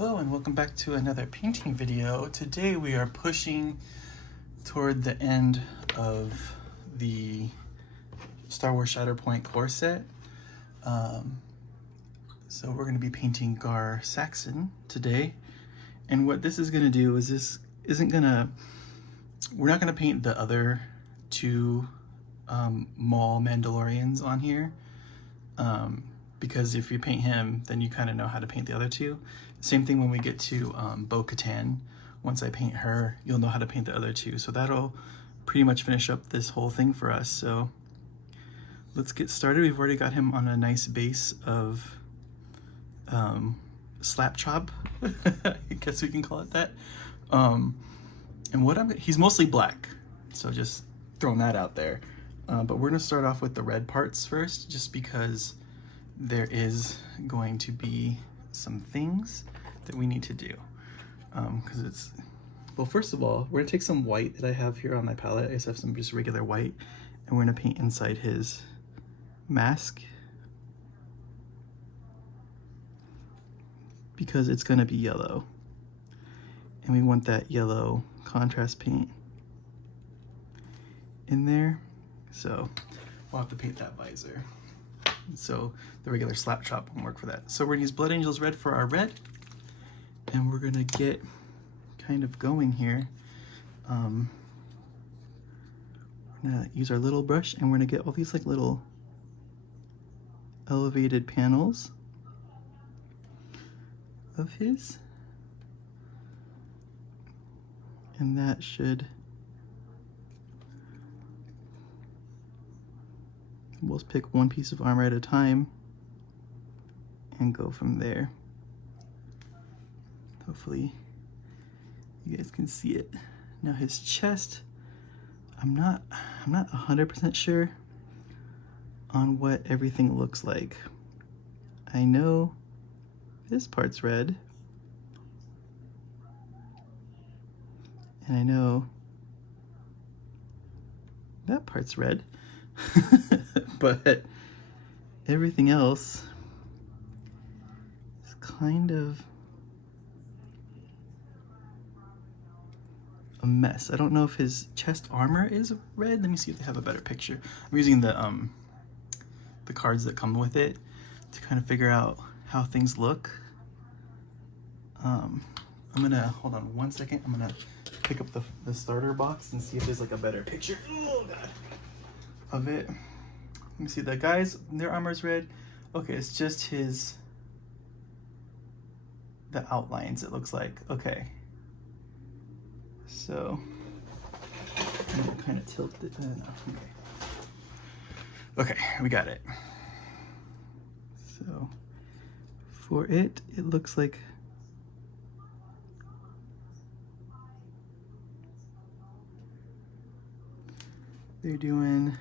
Hello and welcome back to another painting video. Today we are pushing toward the end of the Star Wars Shatterpoint core set. So we're going to be painting Gar Saxon today. And what this is going to do is we're not going to paint the other two Maul Mandalorians on here. Because if you paint him, then you kind of know how to paint the other two. Same thing when we get to Bo-Katan. Once I paint her, you'll know how to paint the other two. So that'll pretty much finish up this whole thing for us. So let's get started. We've already got him on a nice base of slap chop, I guess we can call it that. And he's mostly black, so just throwing that out there. But we're gonna start off with the red parts first, just because there is going to be some things that we need to do. Because well, first of all, we're gonna take some white that I have here on my palette. I just have some just regular white, and we're gonna paint inside his mask, because it's gonna be yellow. And we want that yellow contrast paint in there. So we'll have to paint that visor. So the regular slap chop won't work for that. So we're gonna use Blood Angels Red for our red, and we're gonna get kind of going here. We're gonna use our little brush, and we're gonna get all these like little elevated panels of his, and that should, we'll pick one piece of armor at a time and go from there. Hopefully you guys can see it. Now his chest, I'm not 100% sure on what everything looks like. I know this part's red, and I know that part's red. But everything else is kind of a mess. I don't know if his chest armor is red. Let me see if they have a better picture. I'm using the cards that come with it to kind of figure out how things look. I'm gonna, hold on one second. I'm gonna pick up the starter box and see if there's like a better picture. Oh God. Of it. Let me see, the guys, their armor's red. Okay, it's just the outlines, it looks like. Okay. So, I'm gonna kind of tilt it. No, okay, we got it. So, for it looks like they're doing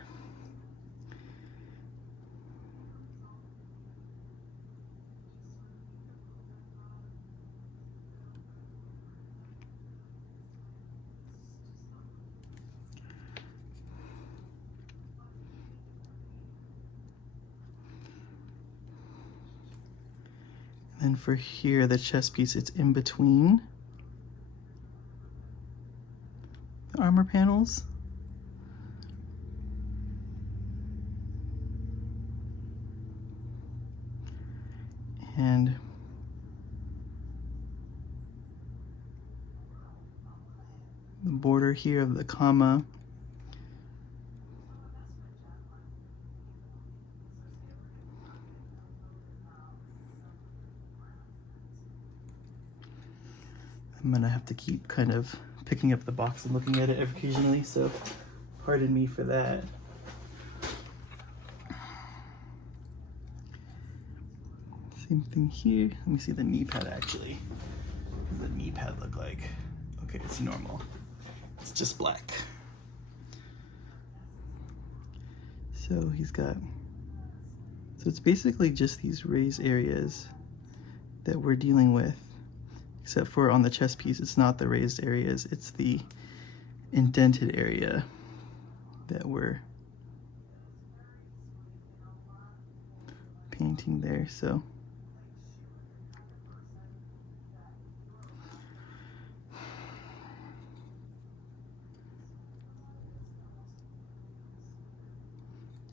and for here, the chest piece, it's in between the armor panels. And the border here of the comma, I'm gonna have to keep kind of picking up the box and looking at it occasionally, so pardon me for that. Same thing here. Let me see the knee pad actually. What does the knee pad look like? Okay, it's normal. It's just black. So so it's basically just these raised areas that we're dealing with. Except for on the chest piece, it's not the raised areas, it's the indented area that we're painting there. So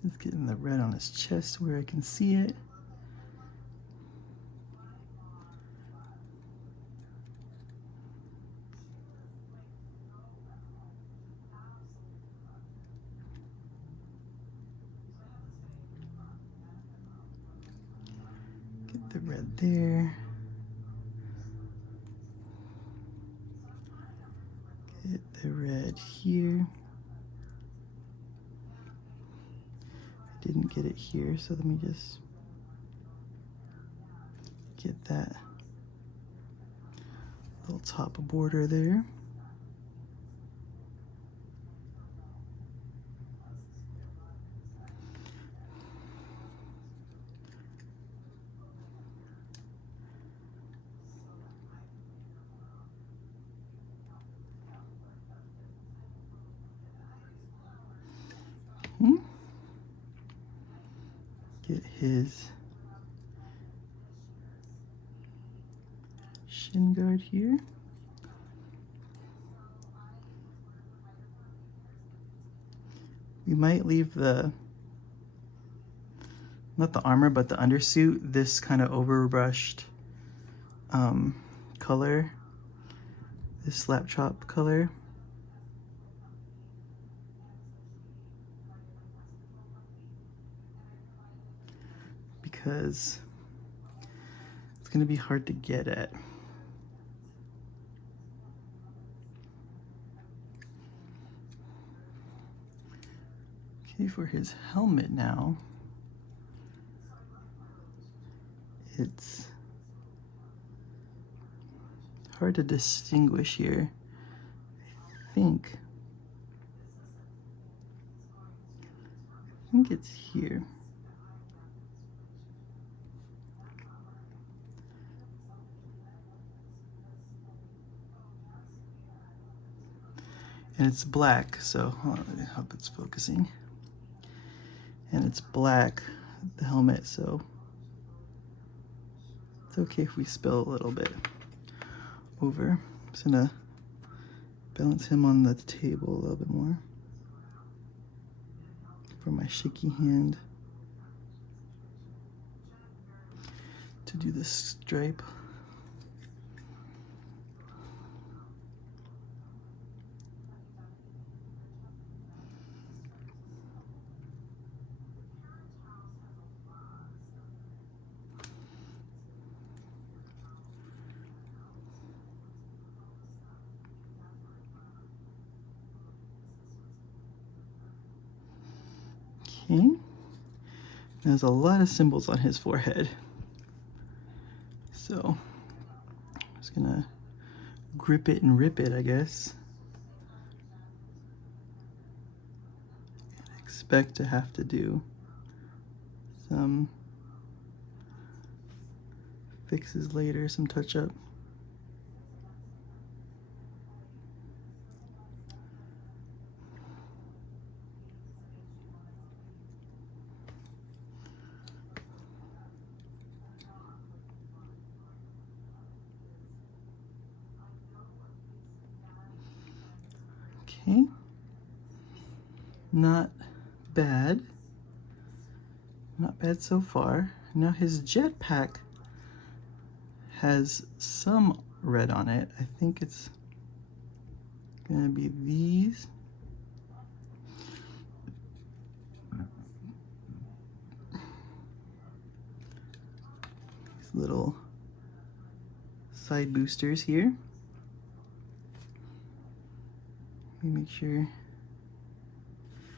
Let's get in the red on his chest where I can see it. Get the red there. Get the red here. I didn't get it here, so let me just get that little top border there. Get his shin guard here. We might leave the, not the armor, but the undersuit, this kind of overbrushed color, this slap chop color. Because it's going to be hard to get at. Okay, for his helmet now, it's hard to distinguish here. I think it's here. And it's black, so hold on, I hope it's focusing. And it's black, the helmet, so it's okay if we spill a little bit over. I'm just gonna balance him on the table a little bit more for my shaky hand to do this stripe. Okay, there's a lot of symbols on his forehead. So I'm just gonna grip it and rip it, I guess. I expect to have to do some fixes later, some touch up. Okay, not bad. Not bad so far. Now his jetpack has some red on it. I think it's gonna be these. These little side boosters here. Let me make sure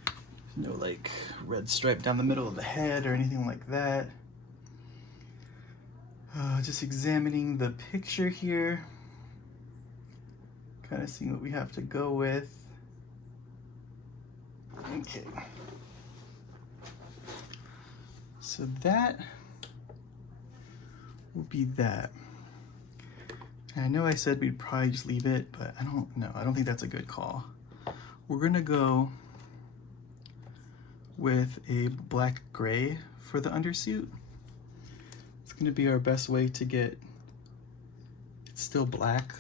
there's no like red stripe down the middle of the head or anything like that. Just examining the picture here, kind of seeing what we have to go with. Okay, so that will be that. And I know I said we'd probably just leave it, but I don't know. I don't think that's a good call. We're gonna go with a black gray for the undersuit. It's gonna be our best way to get, it's still black,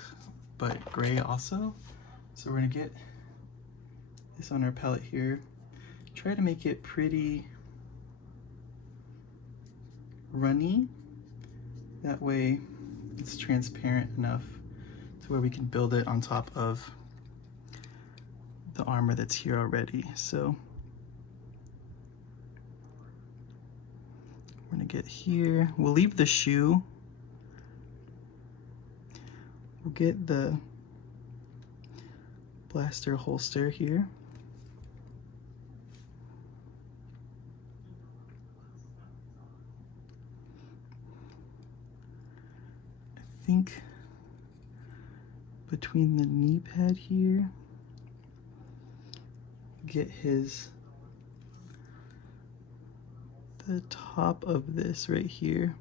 but gray also. So we're gonna get this on our palette here. Try to make it pretty runny. That way it's transparent enough to where we can build it on top of the armor that's here already. So we're gonna get here. We'll leave the shoe. We'll get the blaster holster here. I think between the knee pad here, get the top of this right here.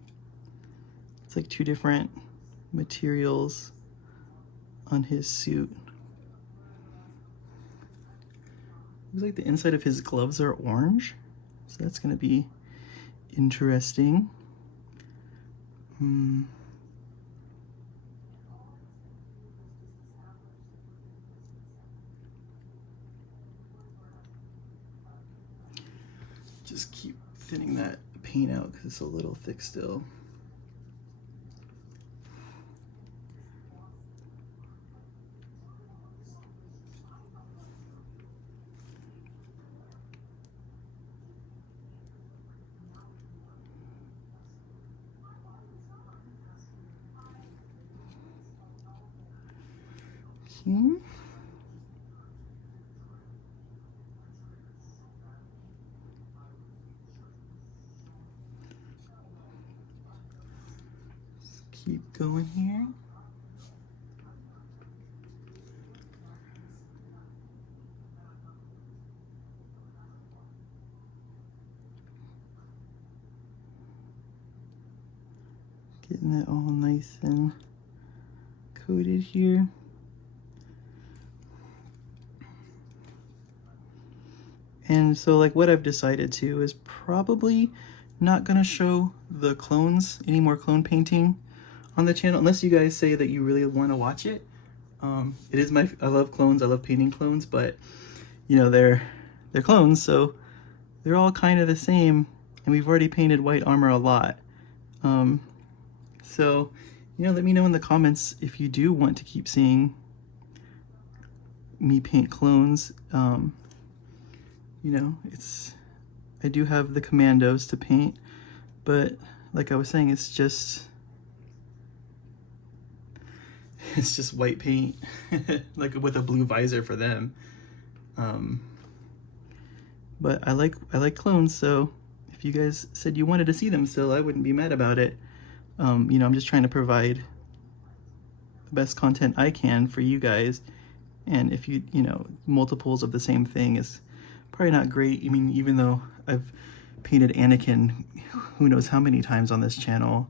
It's like two different materials on his suit. Looks like the inside of his gloves are orange, so that's gonna be interesting. Just keep thinning that paint out because it's a little thick still. Okay. Keep going here. Getting it all nice and coated here. And so like what I've decided to is probably not gonna show the clones, any more clone painting on the channel, unless you guys say that you really want to watch it. It is I love clones, I love painting clones, but you know, they're clones, so they're all kind of the same, and we've already painted white armor a lot. So, you know, let me know in the comments if you do want to keep seeing me paint clones. You know, I do have the commandos to paint, but like I was saying, it's just white paint, like with a blue visor for them. But I like clones, so if you guys said you wanted to see them still, I wouldn't be mad about it. You know, I'm just trying to provide the best content I can for you guys, and if you know, multiples of the same thing is probably not great. I mean, even though I've painted Anakin who knows how many times on this channel,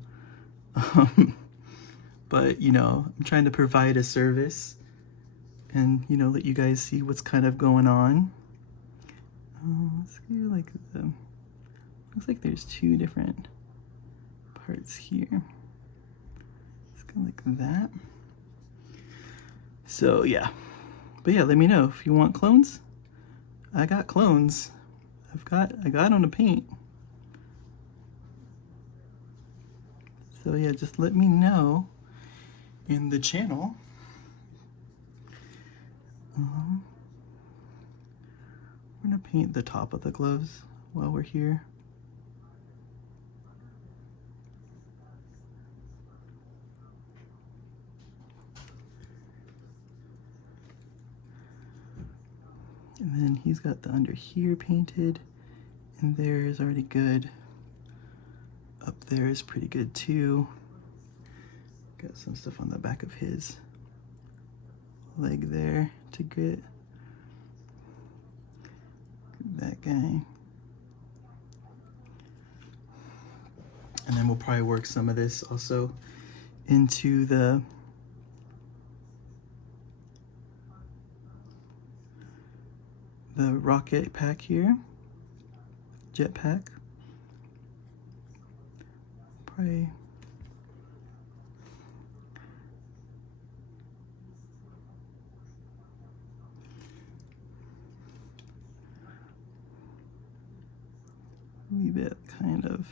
but you know, I'm trying to provide a service and, you know, let you guys see what's kind of going on. Let's do like looks like there's two different parts here. Let's go like that. So yeah, but yeah, let me know if you want clones. I got clones. I got on the paint. So yeah, just let me know in the channel. We're gonna paint the top of the gloves while we're here. And then he's got the under here painted, and there is already good. Up there is pretty good too. Got some stuff on the back of his leg there to get that guy. And then we'll probably work some of this also into the rocket pack here, jet pack. Probably leave it kind of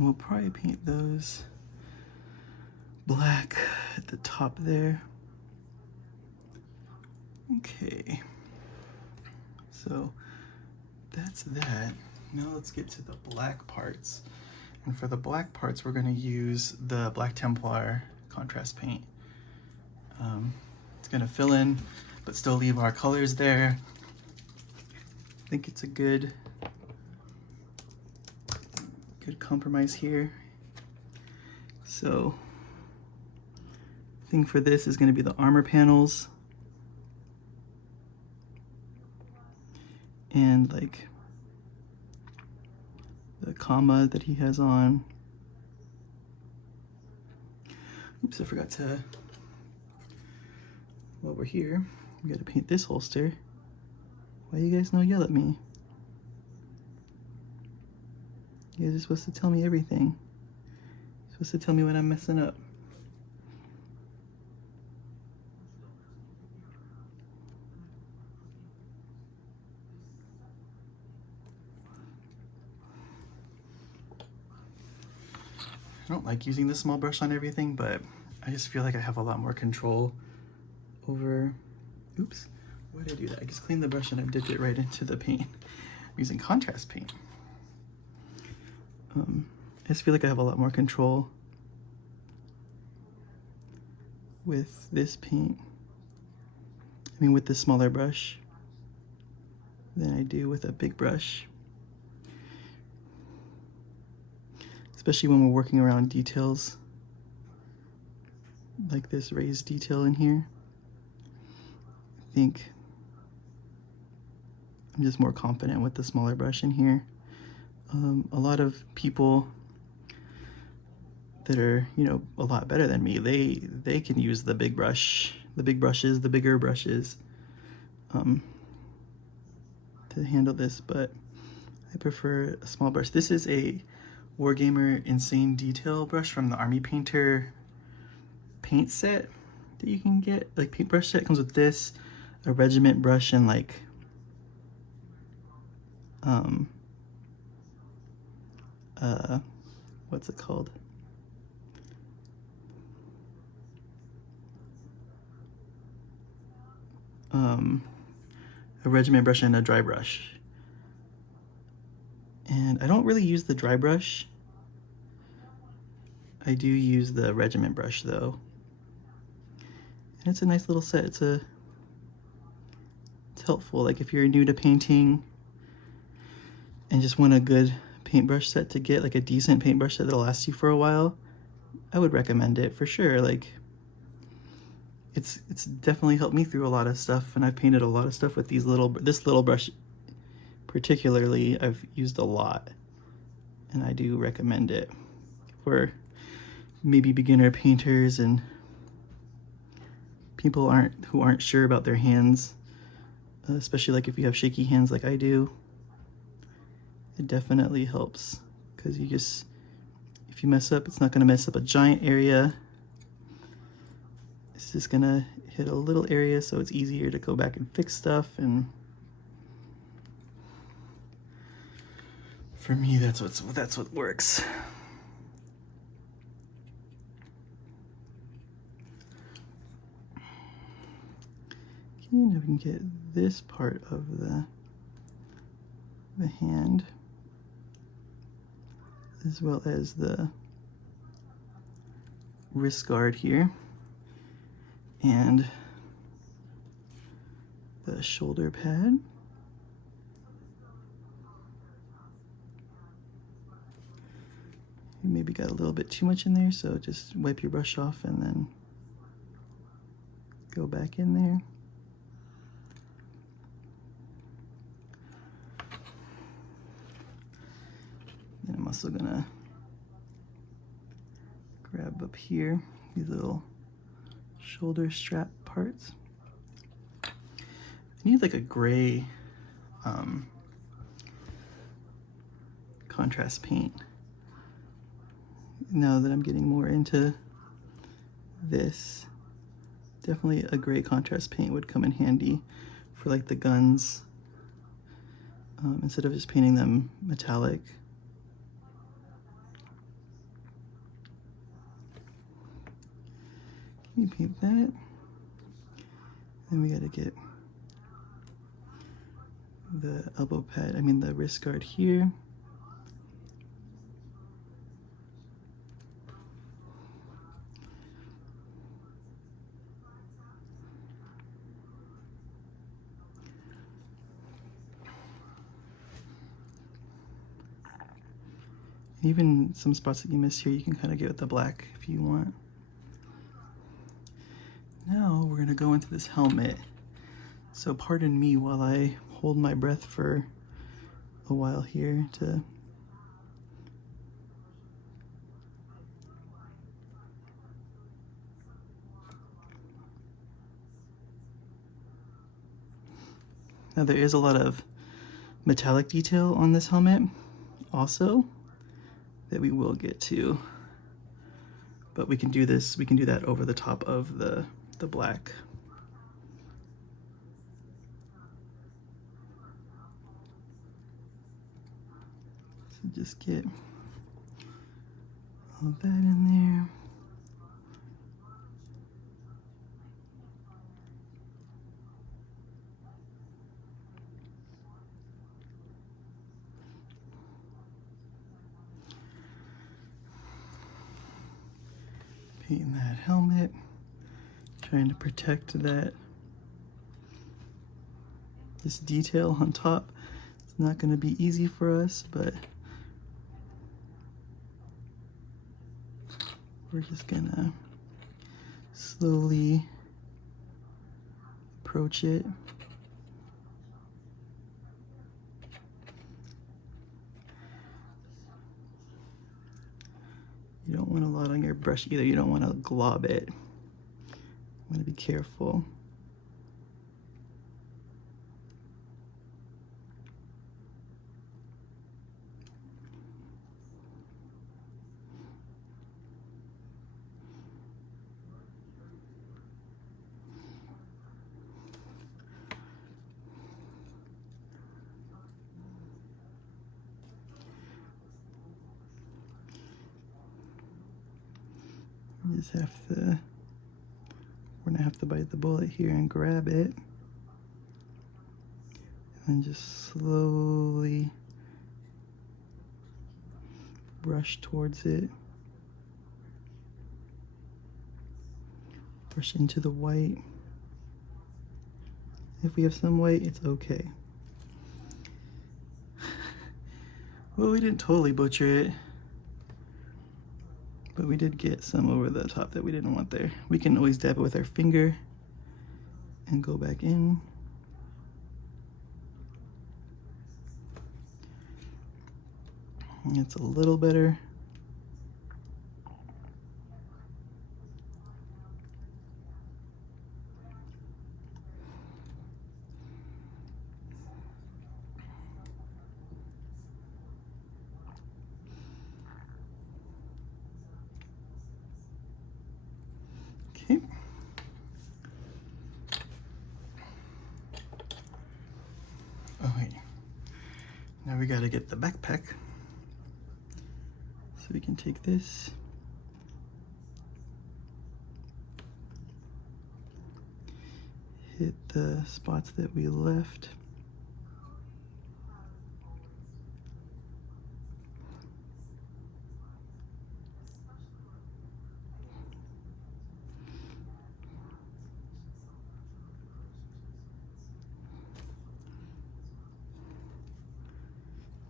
And we'll probably paint those black at the top there. Okay, so that's that. Now let's get to the black parts. And for the black parts, we're gonna use the Black Templar contrast paint. It's gonna fill in, but still leave our colors there. I think it's a good compromise here. So, thing for this is gonna be the armor panels. And like the comma that he has on. Oops, I forgot to, while we're here, we gotta paint this holster. Why you guys no yell at me? You guys are supposed to tell me everything. You're supposed to tell me when I'm messing up. I don't like using this small brush on everything, but I just feel like I have a lot more control over, oops, why did I do that? I just cleaned the brush and I dipped it right into the paint. I'm using contrast paint. I just feel like I have a lot more control with this paint, with this smaller brush than I do with a big brush. Especially when we're working around details like this raised detail in here. I think I'm just more confident with the smaller brush in here. A lot of people that are, a lot better than me, they can use the big brush, the bigger brushes to handle this, but I prefer a small brush. This is a Wargamer Insane Detail brush from the Army Painter paint set that you can get. Like paintbrush set comes with this, a regiment brush, and like what's it called? A regiment brush and a dry brush. And I don't really use the dry brush. I do use the regiment brush though. And it's a nice little set. It's helpful. Like if you're new to painting and just want a good paintbrush set to get, like a decent paintbrush set that'll last you for a while, I would recommend it for sure. Like it's definitely helped me through a lot of stuff, and I've painted a lot of stuff with this little brush particularly. I've used a lot, and I do recommend it for maybe beginner painters and people who aren't sure about their hands, especially like if you have shaky hands like I do. It definitely helps, because if you mess up, it's not going to mess up a giant area. It's just going to hit a little area, so it's easier to go back and fix stuff. And for me, that's what works. Okay, now we can get this part of the hand, as well as the wrist guard here, and the shoulder pad. You maybe got a little bit too much in there, so just wipe your brush off and then go back in there. Then I'm also gonna grab up here these little shoulder strap parts. I need like a gray contrast paint. Now that I'm getting more into this, definitely a gray contrast paint would come in handy for like the guns, instead of just painting them metallic. We paint that. Then we gotta get the elbow pad, the wrist guard here. Even some spots that you missed here, you can kind of get with the black if you want. Now we're gonna go into this helmet. So pardon me while I hold my breath for a while here to now there is a lot of metallic detail on this helmet also that we will get to, but we can do that over the top of the black. So just get all that in there. Painting that helmet, trying to protect this detail on top. It's not going to be easy for us, but we're just gonna slowly approach it. You don't want a lot on your brush either. You don't want to glob it. You want to be careful. We're gonna have to bite the bullet here and grab it, and just slowly brush towards it. Brush into the white. If we have some white, it's okay. Well, we didn't totally butcher it, but we did get some over the top that we didn't want there. We can always dab it with our finger and go back in. It's a little better. Okay. Oh wait. Now we gotta get the backpack. So we can take this. Hit the spots that we left.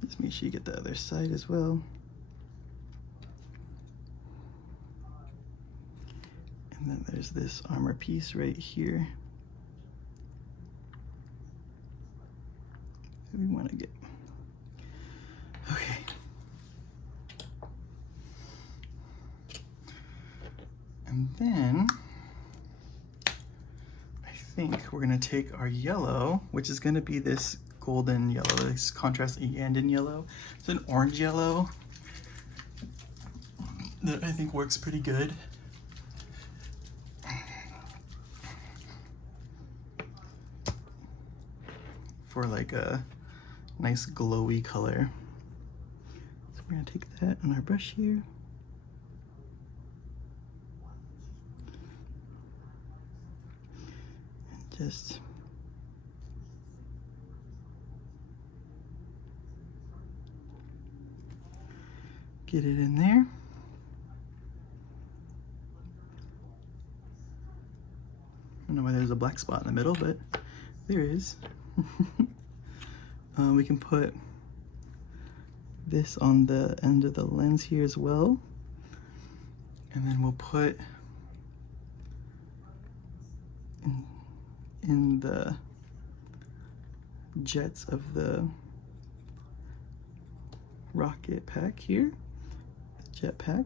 Just make sure you get the other side as well. And then there's this armor piece right here that we want to get. Okay. And then I think we're going to take our yellow, which is going to be this golden yellow, this contrast Yandan yellow. It's an orange yellow that I think works pretty good. For like a nice glowy color. So we're gonna take that on our brush here. just get it in there. I don't know why there's a black spot in the middle, but there is. We can put this on the end of the lens here as well. And then we'll put in the jets of the rocket pack here, the jet pack.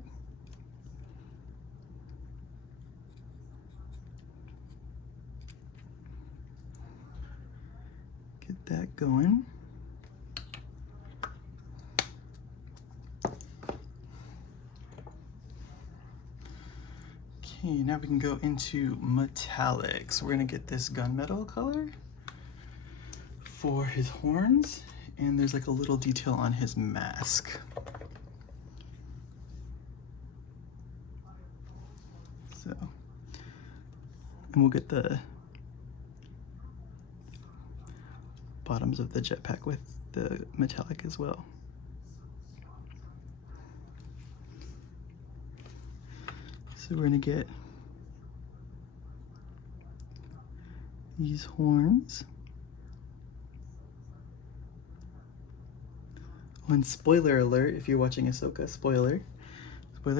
Get that going. Okay, now we can go into metallics. We're gonna get this gunmetal color for his horns, and there's like a little detail on his mask. So, and we'll get the bottoms of the jetpack with the metallic as well. So we're gonna get these horns. Oh, and spoiler alert, if you're watching Ahsoka, spoiler,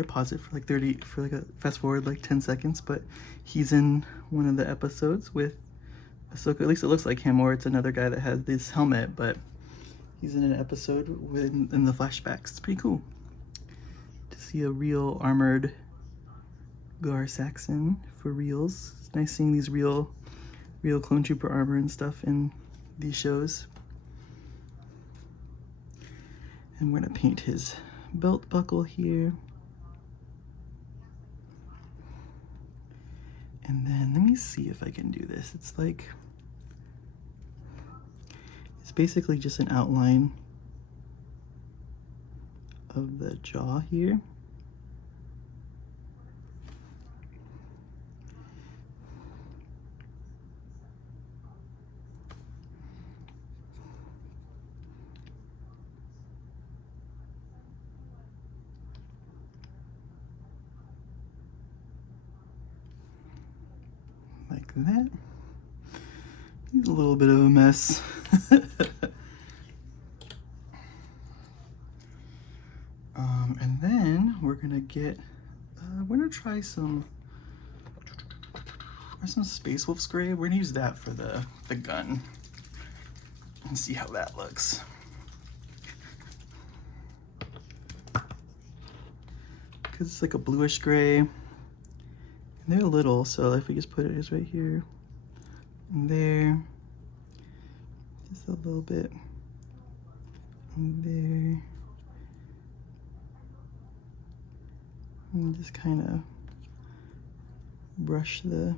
pause it for like 30, for like a fast forward like 10 seconds, but he's in one of the episodes with Ahsoka, at least it looks like him, or it's another guy that has this helmet, but he's in an episode in the flashbacks. It's pretty cool to see a real armored Gar Saxon for reals. It's nice seeing these real clone trooper armor and stuff in these shows. And we're gonna paint his belt buckle here. And then let me see if I can do this. It's basically just an outline of the jaw here. Like that. He's a little bit of a mess. And then we're gonna get, we're gonna try some Space Wolf's gray. We're gonna use that for the gun and see how that looks. Because it's like a bluish gray. And they're little, so if we just put it right here and there, just a little bit and there, and just kind of brush the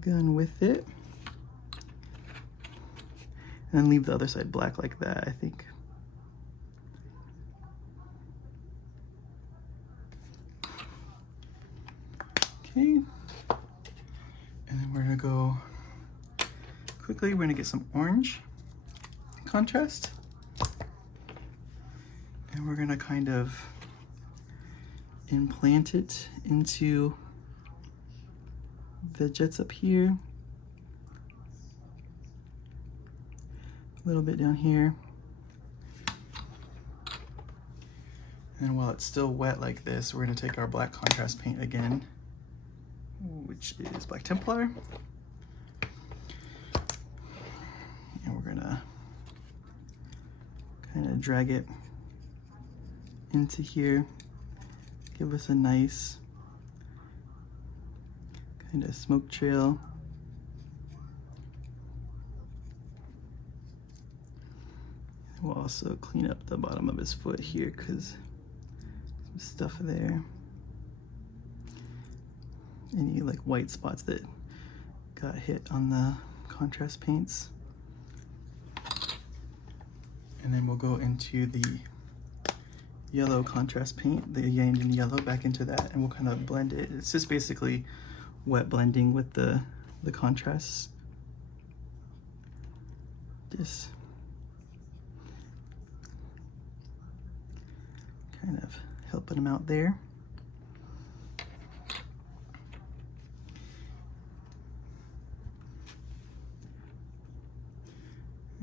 gun with it, and then leave the other side black like that, I think. Okay, and then we're gonna go quickly, we're gonna get some orange contrast, and we're gonna kind of implant it into the jets up here, a little bit down here, and while it's still wet like this, we're gonna take our black contrast paint again, which is Black Templar, and we're gonna kind of drag it into here, give us a nice kind of smoke trail. We'll also clean up the bottom of his foot here because some stuff there. Any like white spots that got hit on the contrast paints. And then we'll go into the yellow contrast paint, the yang and yellow, back into that, and we'll kind of blend it. It's just basically wet blending with the contrasts. Just kind of helping them out there.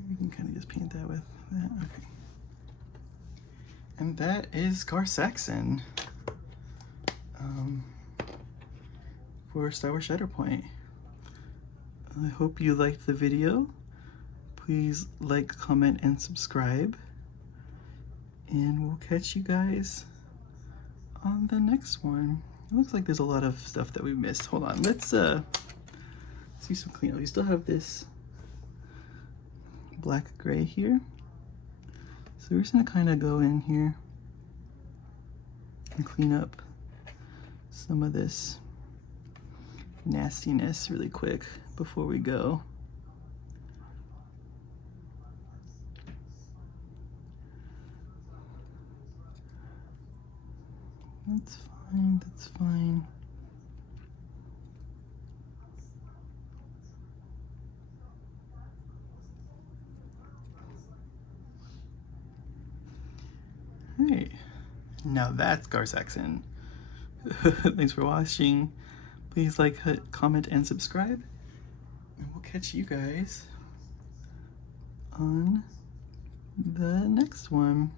You can kind of just paint that with that. Okay. And that is Gar Saxon for Star Wars Shatterpoint. I hope you liked the video. Please like, comment, and subscribe. And we'll catch you guys on the next one. It looks like there's a lot of stuff that we missed. Hold on, let's do some cleanup. We still have this black gray here. So we're just gonna kind of go in here and clean up some of this nastiness really quick before we go. That's fine, that's fine. Hey, now that's Gar Saxon. Thanks for watching. Please like, comment, and subscribe. And we'll catch you guys on the next one.